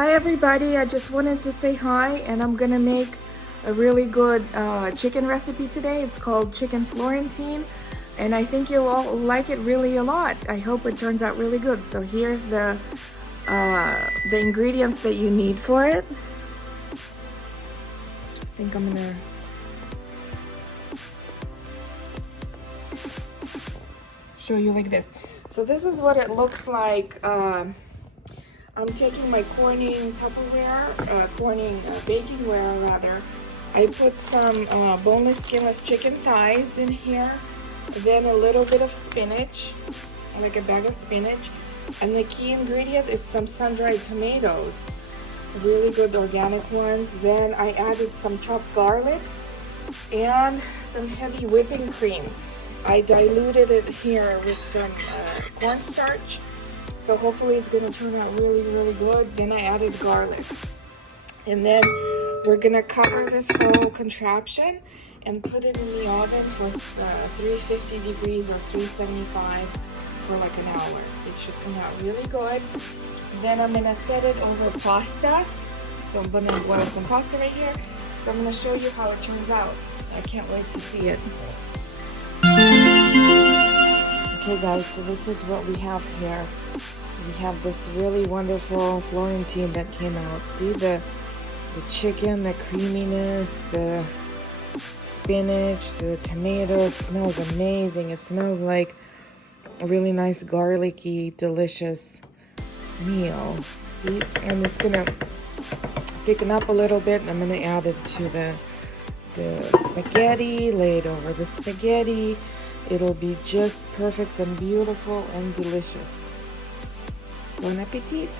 Hi everybody, I just wanted to say hi, and I'm gonna make a really good chicken recipe today. It's called chicken Florentine, and I think you'll all like it really a lot. I hope it turns out really good. So here's the ingredients that you need for it. I think I'm gonna show you like this. So this is what it looks like. I'm taking my corning Tupperware, bakingware rather. I put some boneless, skinless chicken thighs in here, then a little bit of spinach, like a bag of spinach, and the key ingredient is some sun-dried tomatoes, really good organic ones. Then I added some chopped garlic and some heavy whipping cream. I diluted it here with some cornstarch. So hopefully it's going to turn out really, really good. Then I added garlic. And then we're going to cover this whole contraption and put it in the oven for 350 degrees or 375 for like an hour. It should come out really good. Then I'm going to set it over pasta. So I'm going to boil some pasta right here. So I'm going to show you how it turns out. I can't wait to see it. Okay guys, so this is what we have here. We have this really wonderful Florentine that came out. See the chicken, the creaminess, the spinach, the tomato. It smells amazing. It smells like a really nice garlicky, delicious meal. See, and it's gonna thicken up a little bit. I'm gonna add it to the spaghetti, lay it over the spaghetti. It'll be just perfect and beautiful and delicious. Bon appetit!